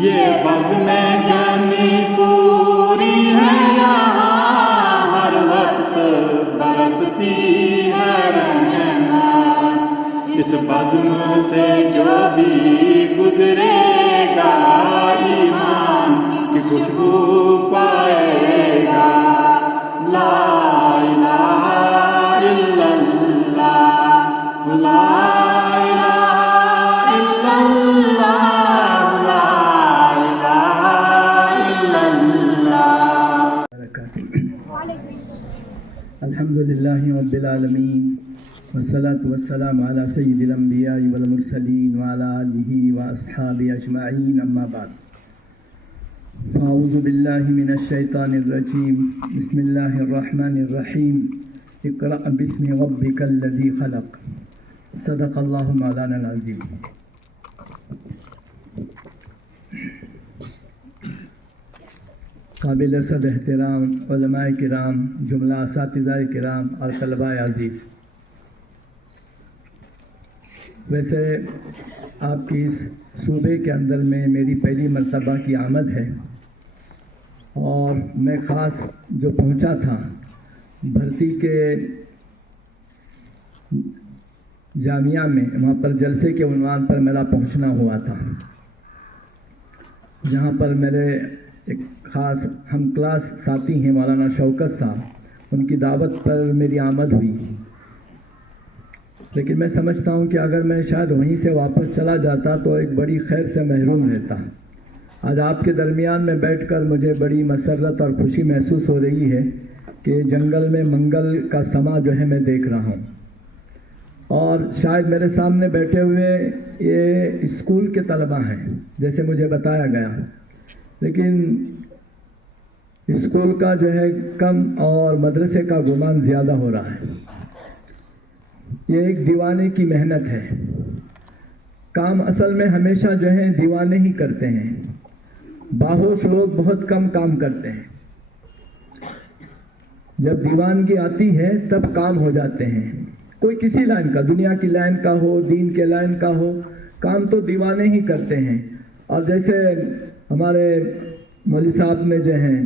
یہ بزم جمی پوری ہے یہاں، ہر وقت برستی ہے رحمت، اس بزم سے جو بھی گزرے گا ایمان کی خوشبو پائے گا۔ لا الہ الا اللہ، لا الہ الا اللہ، لا الہ الا اللہ۔ الحمدللہ رب العالمین، والصلاة والسلام علی سید الانبیاء والمرسلین وعلی آلہ واصحابہ اجمعین، اما بعد۔ اعوذ باللہ من الشیطان الرجیم، بسم اللہ الرحمن الرحیم، اقرأ باسم ربک الذی خلق، صدق اللہ مولانا العظیم۔ قابل صد احترام علماء کرام، جملہ اساتذہ کرام اور طلباء عزیز، ویسے آپ کی اس صوبے کے اندر میں میری پہلی مرتبہ کی آمد ہے، اور میں خاص جو پہنچا تھا بھرتی کے جامعہ میں، وہاں پر جلسے کے عنوان پر میرا پہنچنا ہوا تھا، جہاں پر میرے ایک خاص ہم کلاس ساتھی ہیں مولانا شوکت صاحب، ان کی دعوت پر میری آمد ہوئی، لیکن میں سمجھتا ہوں کہ اگر میں شاید وہیں سے واپس چلا جاتا تو ایک بڑی خیر سے محروم رہتا۔ آج آپ کے درمیان میں بیٹھ کر مجھے بڑی مسرت اور خوشی محسوس ہو رہی ہے کہ جنگل میں منگل کا سما جو ہے میں دیکھ رہا ہوں، اور شاید میرے سامنے بیٹھے ہوئے یہ اسکول کے طلباء ہیں جیسے مجھے بتایا گیا، لیکن اسکول کا جو ہے کم اور مدرسے کا گمان زیادہ ہو رہا ہے۔ یہ ایک دیوانے کی محنت ہے، کام اصل میں ہمیشہ جو ہے دیوانے ہی کرتے ہیں، باہوش لوگ بہت کم کام کرتے ہیں، جب دیوانگی آتی ہے تب کام ہو جاتے ہیں، کوئی کسی لائن کا، دنیا کی لائن کا ہو، دین کے لائن کا ہو، کام تو دیوانے ہی کرتے ہیں۔ اور جیسے ہمارے مولوی صاحب نے جو ہے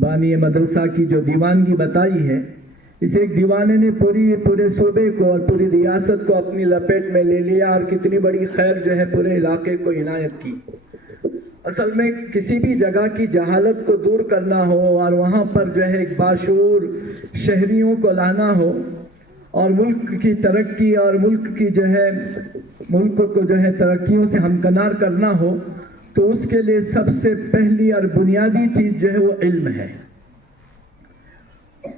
بانی مدرسہ کی جو دیوانگی بتائی ہے، اس ایک دیوانے نے پورے صوبے کو اور پوری ریاست کو اپنی لپیٹ میں لے لیا، اور کتنی بڑی خیر جو ہے پورے علاقے کو عنایت کی۔ اصل میں کسی بھی جگہ کی جہالت کو دور کرنا ہو اور وہاں پر جو ہے ایک باشعور شہریوں کو لانا ہو، اور ملک کی ترقی اور ملک کو جو ہے ترقیوں سے ہمکنار کرنا ہو، تو اس کے لیے سب سے پہلی اور بنیادی چیز جو ہے وہ علم ہے۔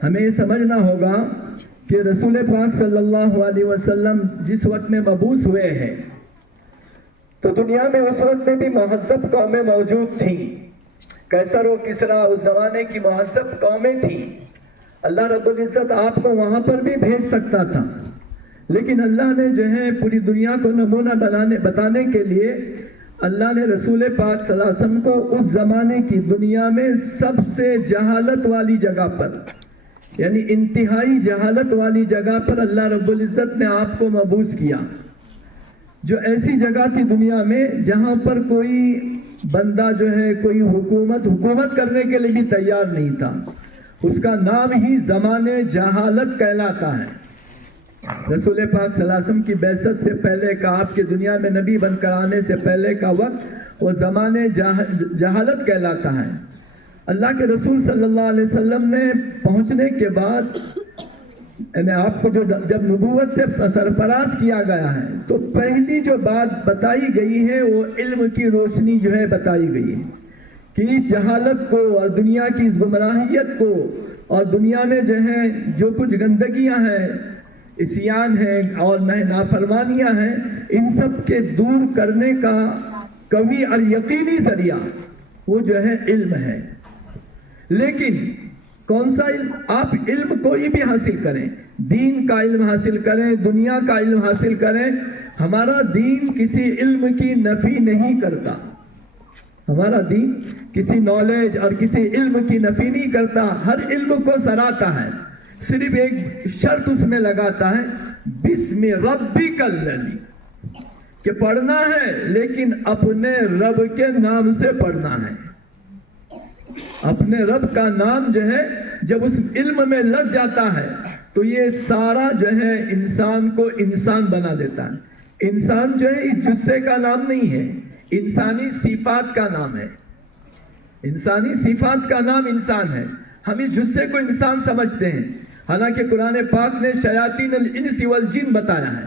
ہمیں یہ سمجھنا ہوگا کہ رسول پاک صلی اللہ علیہ وسلم جس وقت میں مبعوث ہوئے ہیں تو دنیا میں اس وقت میں بھی مہذب قومیں موجود تھیں، قیصر و کسریٰ اس زمانے کی مہذب قومیں تھیں۔ اللہ رب العزت آپ کو وہاں پر بھی بھیج سکتا تھا، لیکن اللہ نے جو ہے پوری دنیا کو نمونہ بتانے کے لیے اللہ نے رسول پاک صلی اللہ علیہ وسلم کو اس زمانے کی دنیا میں سب سے جہالت والی جگہ پر، یعنی انتہائی جہالت والی جگہ پر اللہ رب العزت نے آپ کو مبعوث کیا، جو ایسی جگہ تھی دنیا میں جہاں پر کوئی بندہ جو ہے کوئی حکومت کرنے کے لیے بھی تیار نہیں تھا، اس کا نام ہی زمانے جہالت کہلاتا ہے۔ رسول پاک صلی اللہ علیہ وسلم کی بعثت سے پہلے کا، آپ کے دنیا میں نبی بن کر آنے سے پہلے کا وقت وہ زمانے جہالت کہلاتا ہے۔ اللہ کے رسول صلی اللہ علیہ وسلم نے پہنچنے کے بعد یعنی آپ کو جب نبوت سے سرفراز کیا گیا ہے تو پہلی جو بات بتائی گئی ہے وہ علم کی روشنی جو ہے بتائی گئی ہے، کہ اس جہالت کو اور دنیا کی اس گمراہیت کو اور دنیا میں جو ہے جو کچھ گندگیاں ہیں، عصیان ہیں اور نافرمانیاں ہیں، ان سب کے دور کرنے کا قوی اور یقینی ذریعہ وہ جو ہے علم ہے۔ لیکن کون سا علم؟ آپ علم کوئی بھی حاصل کریں، دین کا علم حاصل کریں، دنیا کا علم حاصل کریں، ہمارا دین کسی علم کی نفی نہیں کرتا، ہمارا دین کسی نالج اور کسی علم کی نفی نہیں کرتا، ہر علم کو سراہتا ہے، صرف ایک شرط اس میں لگاتا ہے، بسم ربک الذی، کہ پڑھنا ہے لیکن اپنے رب کے نام سے پڑھنا ہے. اپنے رب کا نام جو ہے جب اس علم میں لگ جاتا ہے تو یہ سارا جو ہے انسان کو انسان بنا دیتا ہے. انسان جو ہے اس جثے کا نام نہیں ہے، انسانی صفات کا نام ہے. انسانی صفات کا نام انسان ہے. ہم اس جثے کو انسان سمجھتے ہیں، حالانکہ قرآن پاک نے شیاطین الانس والجن بتایا ہے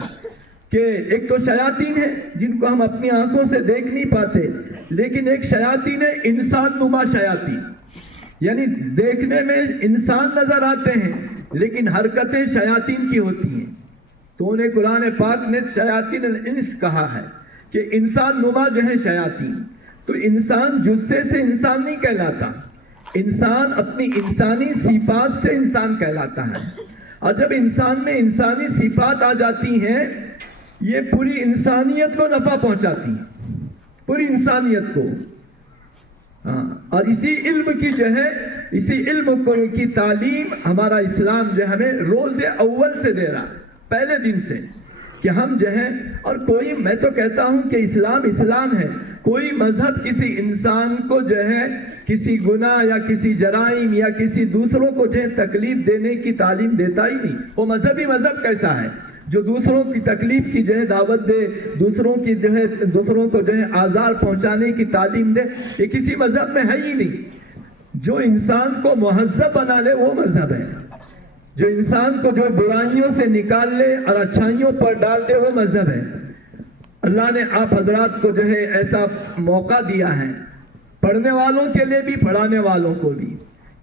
کہ ایک تو شیاطین ہے جن کو ہم اپنی آنکھوں سے دیکھ نہیں پاتے، لیکن ایک شیاطین ہے انسان نما شیاطین، یعنی دیکھنے میں انسان نظر آتے ہیں لیکن حرکتیں شیاطین کی ہوتی ہیں. تو انہیں قرآن پاک نے شیاطین الانس کہا ہے کہ انسان نما جو ہے شیاطین. تو انسان جثے سے انسان نہیں کہلاتا، انسان اپنی انسانی صفات سے انسان کہلاتا ہے. اور جب انسان میں انسانی صفات آ جاتی ہیں یہ پوری انسانیت کو نفع پہنچاتی ہیں، پوری انسانیت کو. ہاں، اور اسی علم کی جو ہے اسی علم کی تعلیم ہمارا اسلام جو ہمیں روز اول سے دے رہا، پہلے دن سے، کہ ہم جو ہے اور کوئی، میں تو کہتا ہوں کہ اسلام ہے. کوئی مذہب کسی انسان کو جو ہے کسی گناہ یا کسی جرائم یا کسی دوسروں کو جو ہے تکلیف دینے کی تعلیم دیتا ہی نہیں. وہ مذہب کیسا ہے جو دوسروں کی تکلیف کی جو ہے دعوت دے، دوسروں کو جو ہے آزار پہنچانے کی تعلیم دے؟ یہ کسی مذہب میں ہے ہی نہیں. جو انسان کو مہذب بنا لے وہ مذہب ہے. جو انسان کو جو برائیوں سے نکال لے اور اچھائیوں پر ڈال دے وہ مذہب ہے. اللہ نے آپ حضرات کو جو ہے ایسا موقع دیا ہے، پڑھنے والوں کے لیے بھی پڑھانے والوں کو بھی،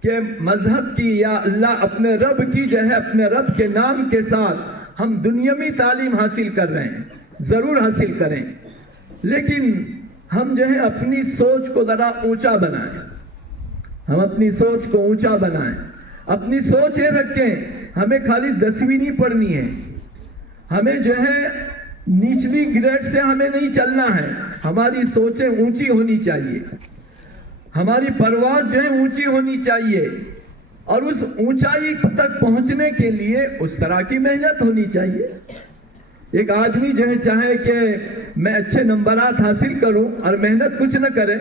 کہ مذہب کی یا اللہ اپنے رب کی جو ہے اپنے رب کے نام کے ساتھ ہم دنیاوی تعلیم حاصل کر رہے ہیں، ضرور حاصل کریں، لیکن ہم جو ہے اپنی سوچ کو ذرا اونچا بنائیں. ہم اپنی سوچ کو اونچا بنائیں. اپنی سوچ یہ رکھیں ہمیں خالی 10ویں نہیں پڑھنی ہے، ہمیں جو ہے نیچلی گریڈ سے ہمیں نہیں چلنا ہے. ہماری سوچیں اونچی ہونی چاہیے، ہماری پرواز جو ہے اونچی ہونی چاہیے، اور اس اونچائی تک پہنچنے کے لیے اس طرح کی محنت ہونی چاہیے. ایک آدمی جو ہے چاہے کہ میں اچھے نمبرات حاصل کروں اور محنت کچھ نہ کرے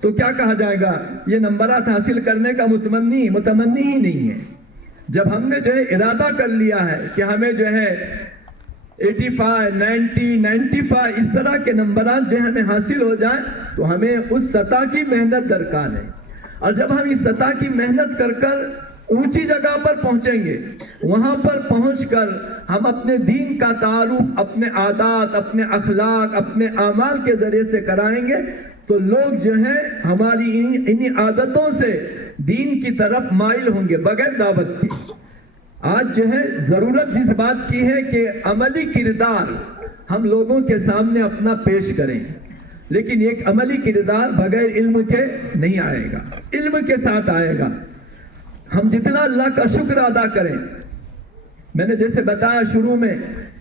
تو کیا کہا جائے گا؟ یہ نمبرات حاصل کرنے کا متمنی ہی نہیں ہے. جب ہم نے جو ہے ارادہ کر لیا ہے کہ ہمیں جو ہے 85, 90, 95 اس طرح کے نمبرات جو ہمیں حاصل ہو جائیں تو ہمیں اس سطح کی محنت درکار ہے. اور جب ہم اس سطح کی محنت کر اونچی جگہ پر پہنچیں گے، وہاں پر پہنچ کر ہم اپنے دین کا تعارف اپنے عادات، اپنے اخلاق، اپنے اعمال کے ذریعے سے کرائیں گے تو لوگ جو ہیں ہماری انہی عادتوں سے دین کی طرف مائل ہوں گے بغیر دعوت کے. آج جو ہے ضرورت جس بات کی ہے کہ عملی کردار ہم لوگوں کے سامنے اپنا پیش کریں، لیکن ایک عملی کردار بغیر علم کے نہیں آئے گا، علم کے ساتھ آئے گا. ہم جتنا اللہ کا شکر ادا کریں، میں نے جیسے بتایا شروع میں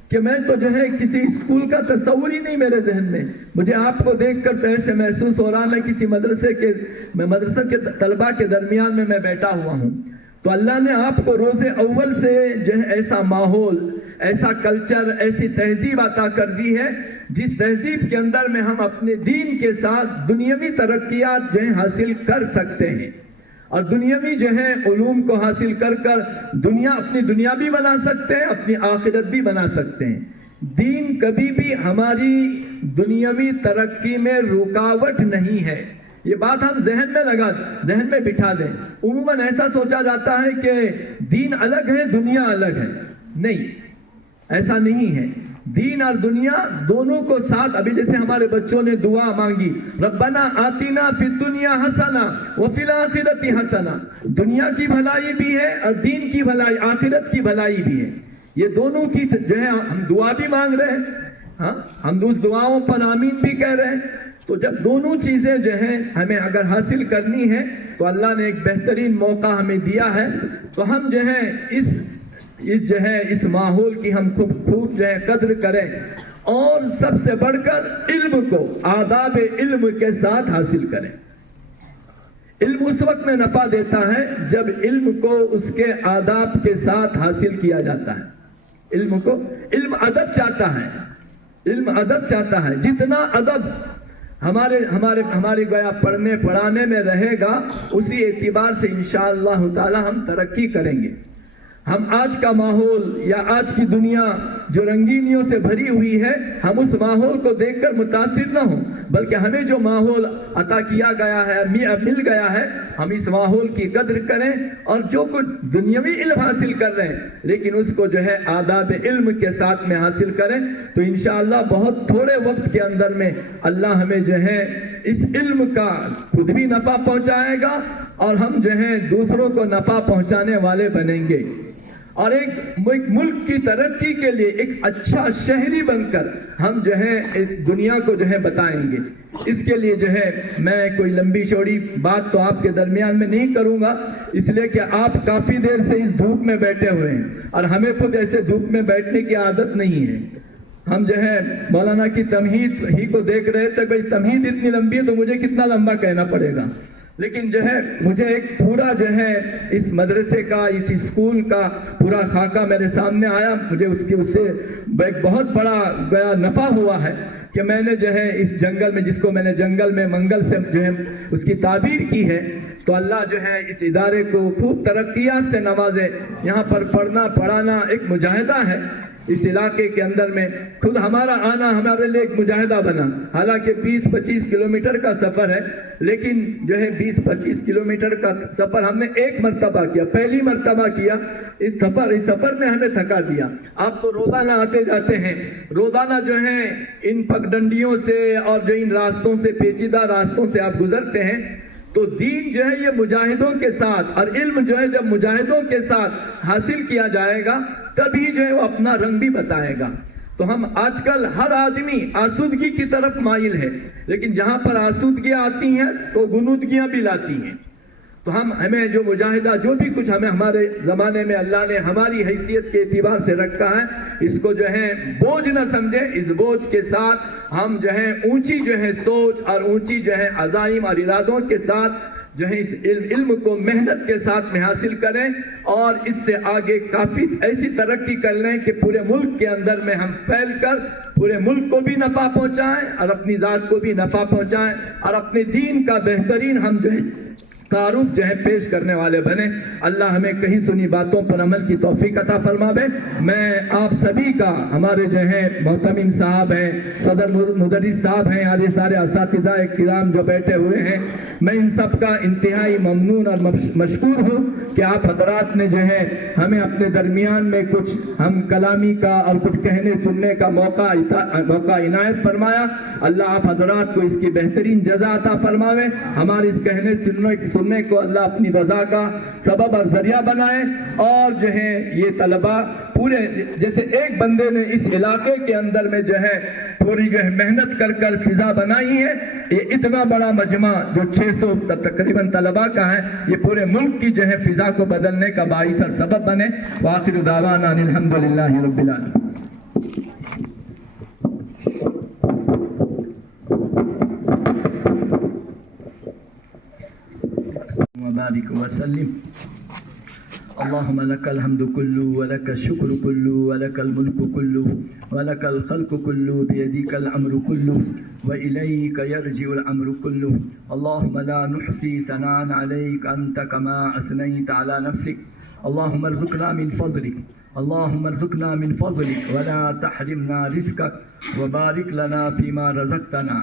کہ میں تو جو ہے کسی اسکول کا تصور ہی نہیں میرے ذہن میں. مجھے آپ کو دیکھ کر تو ایسے محسوس ہو رہا میں کسی مدرسے کے طلباء کے درمیان میں بیٹھا ہوا ہوں. تو اللہ نے آپ کو روز اول سے جو ہے ایسا ماحول، ایسا کلچر، ایسی تہذیب عطا کر دی ہے جس تہذیب کے اندر میں ہم اپنے دین کے ساتھ دنیاوی ترقیات جو ہے حاصل کر سکتے ہیں، اور دنیاوی جو ہے علوم کو حاصل کر اپنی دنیا بھی بنا سکتے ہیں، اپنی آخرت بھی بنا سکتے ہیں. دین کبھی بھی ہماری دنیاوی ترقی میں رکاوٹ نہیں ہے. یہ بات ہم ذہن میں بٹھا دیں. عموماً ایسا سوچا جاتا ہے کہ دین الگ ہے دنیا الگ ہے. نہیں، ایسا نہیں ہے. دین اور دنیا دونوں کو ساتھ، ابھی جیسے ہمارے بچوں نے دعا مانگی ربنا آتینا فی الدنیا حسنہ وفی الآخرۃ حسنہ، دنیا کی بھلائی بھی ہے اور دین کی بھلائی، آخرت کی بھلائی بھی ہے. یہ دونوں کی جو ہے ہم دعا بھی مانگ رہے ہیں، ہاں ہم اس دعاؤں پر آمین بھی کہہ رہے ہیں. تو جب دونوں چیزیں جو ہیں ہمیں اگر حاصل کرنی ہے تو اللہ نے ایک بہترین موقع ہمیں دیا ہے. تو ہم جو ہے اس ماحول کی ہم خوب جو ہے قدر کریں، اور سب سے بڑھ کر علم کو آداب علم کے ساتھ حاصل کریں. علم اس وقت میں نفع دیتا ہے جب علم کو اس کے آداب کے ساتھ حاصل کیا جاتا ہے. علم ادب چاہتا ہے. علم ادب چاہتا ہے. جتنا ادب ہمارے گویا پڑھنے پڑھانے میں رہے گا اسی اعتبار سے انشاءاللہ تعالی ہم ترقی کریں گے. ہم آج کا ماحول یا آج کی دنیا جو رنگینیوں سے بھری ہوئی ہے ہم اس ماحول کو دیکھ کر متاثر نہ ہوں بلکہ ہمیں جو ماحول عطا کیا گیا ہے مل گیا ہے ہم اس ماحول کی قدر کریں اور جو کچھ دنیاوی علم حاصل کر رہے ہیں لیکن اس کو جو ہے آداب علم کے ساتھ میں حاصل کریں تو انشاءاللہ بہت تھوڑے وقت کے اندر میں اللہ ہمیں جو ہے اس علم کا خود بھی نفع پہنچائے گا اور ہم جو ہیں دوسروں کو نفع پہنچانے والے بنیں گے اور ایک ملک کی ترقی کے لیے ایک اچھا شہری بن کر ہم جو ہے دنیا کو جو ہے بتائیں گے. اس کے لیے جو ہے میں کوئی لمبی چوڑی بات تو آپ کے درمیان میں نہیں کروں گا اس لیے کہ آپ کافی دیر سے اس دھوپ میں بیٹھے ہوئے ہیں اور ہمیں خود ایسے دھوپ میں بیٹھنے کی عادت نہیں ہے. ہم جو ہے مولانا کی تمہید ہی کو دیکھ رہے تھے بھائی تمہید اتنی لمبی ہے تو مجھے کتنا لمبا کہنا پڑے گا لیکن جو ہے مجھے ایک پورا جو ہے اس مدرسے کا اس اسکول کا پورا خاکہ میرے سامنے آیا. مجھے اس سے ایک بہت بڑا گیا نفع ہوا ہے کہ میں نے جو ہے اس جنگل میں جس کو میں نے جنگل میں منگل سے جو ہے اس کی تعبیر کی ہے تو اللہ جو ہے اس ادارے کو خوب ترقیات سے نوازے. یہاں پر پڑھنا پڑھانا ایک مجاہدہ ہے. اس علاقے کے اندر میں خود ہمارا آنا ہمارے لیے ایک مجاہدہ بنا. حالانکہ 20-25 کلومیٹر کا سفر ہے لیکن جو ہے 20-25 کلومیٹر کا سفر ہم نے ایک مرتبہ کیا, پہلی مرتبہ کیا. اس سفر نے ہمیں تھکا دیا. آپ تو روزانہ آتے جاتے ہیں, روزانہ جو ہے ان پگڈنڈیوں سے اور جو ان راستوں سے پیچیدہ راستوں سے آپ گزرتے ہیں تو دین جو ہے یہ مجاہدوں کے ساتھ اور علم جو ہے جب مجاہدوں کے ساتھ حاصل کیا جائے گا تبھی جو ہے وہ اپنا رنگ بھی بتائے گا. تو ہم آج کل ہر آدمی آسودگی کی طرف مائل ہے لیکن جہاں پر آسودگیاں آتی ہیں تو غنودگیاں بھی لاتی ہیں. تو ہمیں جو مجاہدہ جو بھی کچھ ہمیں ہمارے زمانے میں اللہ نے ہماری حیثیت کے اعتبار سے رکھا ہے اس کو جو ہے بوجھ نہ سمجھیں. اس بوجھ کے ساتھ ہم جو ہے اونچی جو ہے سوچ اور اونچی جو ہے عزائم اور ارادوں کے ساتھ جو ہے اس علم کو محنت کے ساتھ میں حاصل کریں اور اس سے آگے کافی ایسی ترقی کر لیں کہ پورے ملک کے اندر میں ہم پھیل کر پورے ملک کو بھی نفع پہنچائیں اور اپنی ذات کو بھی نفع پہنچائیں اور اپنے دین کا بہترین ہم جو ہے تعارف جو ہے پیش کرنے والے بنے. اللہ ہمیں کہیں سنی باتوں پر عمل کی توفیق عطا فرماوے. میں آپ سبھی کا ہمارے جو ہیں محتمم صاحب ہیں, صدر مدرس صاحب ہیں اور یہ سارے اساتذہ کرام جو بیٹھے ہوئے ہیں میں ان سب کا انتہائی ممنون اور مشکور ہوں کہ آپ حضرات نے جو ہے ہمیں اپنے درمیان میں کچھ ہم کلامی کا اور کچھ کہنے سننے کا موقع عنایت فرمایا. اللہ آپ حضرات کو اس کی بہترین جزا عطا فرماوے. ہمارے اس کہنے سننے کو اللہ اپنی رضا کا سبب اور ذریعہ بنائے اور جو ہے یہ طلبہ پورے جیسے ایک بندے نے اس علاقے کے اندر میں جو ہے پوری جو ہے محنت کر فضا بنائی ہے. یہ اتنا بڑا مجمع جو 600 تقریباً طلبہ کا ہے یہ پورے ملک کی جو ہے فضا کو بدلنے کا باعث اور سبب بنے. وآخر دعوانا ان الحمدللہ رب العالمین. وبارك وسلم. اللهم لك الحمد كله ولك الشكر كله ولك الملك كله ولك الخلق كله بيدك الأمر كله وإليك يرجع الأمر كله. اللهم لا نحصي ثناء عليك أنت كما أثنيت على نفسك. اللهم ارزقنا من فضلك اللهم ارزقنا من فضلك ولا تحرمنا رزقك وبارك لنا فيما رزقتنا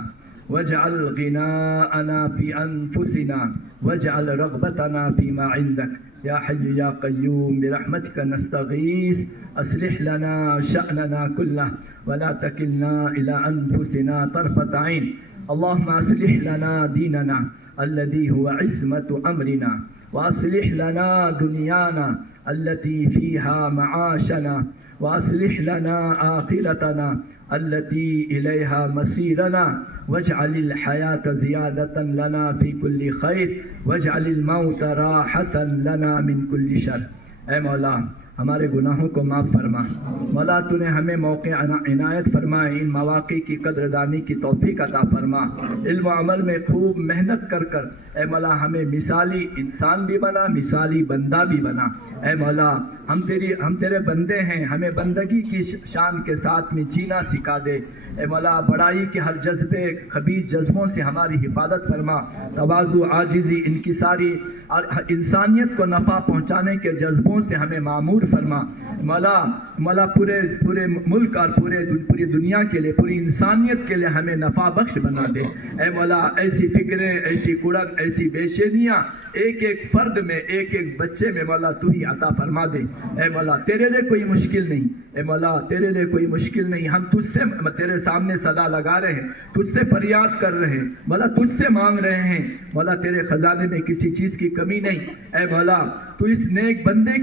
واجعل غناءنا في أنفسنا واجعل رغبتنا فيما عندك يا حي يا قيوم برحمتك نستغيث. أصلح لنا شأننا كله ولا تكلنا إلى أنفسنا طرفة عين. اللهم أصلح لنا ديننا الذي هو عصمة أمرنا وأصلح لنا دنيانا التي فيها معاشنا وأصلح لنا آخرتنا التي إليها مسيرنا واجعل الحياة زيادة لنا في كل خير واجعل الموت راحة لنا من كل شر. اے مولا ہمارے گناہوں کو معاف فرما مولا، تو نے ہمیں موقع عنایت فرمائے، ان مواقع کی قدردانی کی توفیق عطا فرما، علم و عمل میں خوب محنت کر کر اے مولا ہمیں مثالی انسان بھی بنا، مثالی بندہ بھی بنا۔ اے مولا ہم تیرے بندے ہیں، ہمیں بندگی کی شان کے ساتھ میں جینا سکھا دے۔ اے مولا بڑائی کے ہر جذبے خبیث جذبوں سے ہماری حفاظت فرما، تواضع عاجزی انکساری اور انسانیت کو نفع پہنچانے کے جذبوں سے ہمیں معمور فرما۔ مولا پورے ملک اور پوری دنیا کے لیے، پوری انسانیت کے لیے ہمیں نفع بخش بنا دے۔ اے مولا ایسی فکریں، ایسی کڑن، ایسی بے چینیاں ایک ایک فرد میں، ایک ایک بچے میں مولا تو ہی عطا فرما دے۔ اے مولا تیرے لیے کوئی مشکل نہیں، اے مولا تیرے لیے کوئی مشکل نہیں، ہم تجھ سے تیرے سامنے صدا لگا رہے ہیں، تجھ سے فریاد کر رہے ہیں مولا، تجھ سے مانگ رہے ہیں مولا، تیرے خزانے میں کسی چیز کی کمی نہیں۔ اے مولا تو اس نیک بندے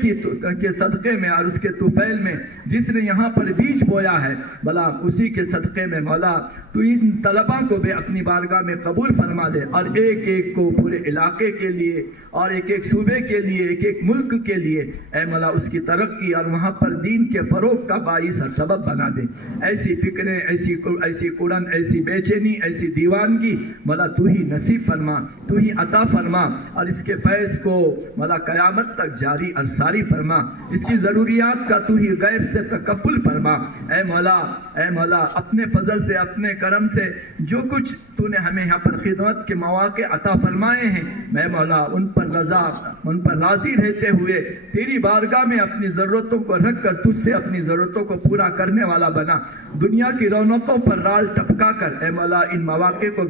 کے صدقے میں اور اس کے طفیل میں جس نے یہاں پر بیج بویا ہے مولا، اسی کے صدقے میں مولا تو ان طلباء کو بھی اپنی بارگاہ میں قبول فرما لے، اور ایک ایک کو پورے علاقے کے لیے اور ایک ایک صوبے کے لیے، ایک ایک ملک کے لیے اے مولا اس کی ترقی اور وہاں پر دین کے فروغ کا باعث اور سبب بنا دے۔ ایسی فکریں، ایسی کڑن، ایسی بے چینی، ایسی دیوانگی مولا تو ہی نصیب فرما، تو ہی عطا فرما، اور اس کے فیض کو مولا قیامت تک جاری اور ساری فرما، اس کی ضروریات کا تو ہی غیب سے تکفل فرما۔ اے مولا اپنے فضل سے، اپنے کرم سے جو کچھ تو نے ہمیں یہاں پر خدمت کے مواقع عطا فرمائے ہیں، میں مولا ان پر راضی رہتے ہوئے تیری بارگاہ میں اپنی ضرورتوں کو رکھ کر تجھ سے اپنی ضرورتوں کو پورا کرنے والا بنا۔ دنیا کی رونقوں پر رال ٹپکا کر اے مولا ان مواقع کو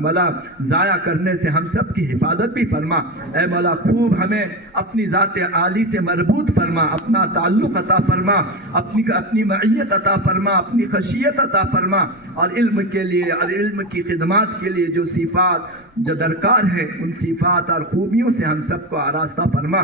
مولا ضائع کرنے سے ہم سب کی حفاظت بھی فرما۔ اے مولا خوب ہمیں اپنی ذات عالی سے مربوط فرما، اپنا تعلق عطا فرما، اپنی معیت عطا فرما، اپنی خشیت عطا فرما، اور علم کے لیے اور علم کی خدمات کے لیے جو صفات جو درکار ہیں ان صفات اور خوبیوں سے ہم سب کو آراستہ فرما۔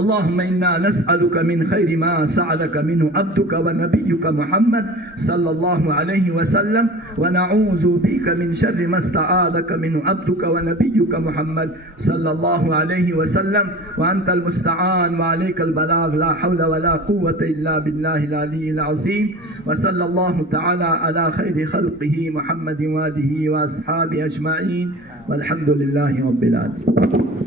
اللهم إنا نسألك من خير ما سألك منه عبدك ونبيك محمد صلى الله عليه وسلم، ونعوذ بك من شر ما استعاذك منه عبدك ونبيك محمد صلى الله عليه وسلم، وأنت المستعان وعليك البلاغ، لا حول ولا قوة إلا بالله العلي العظيم، وصلى الله تعالى على خير خلقه محمد وآله وأصحابه أجمعين، والحمد لله رب العالمين۔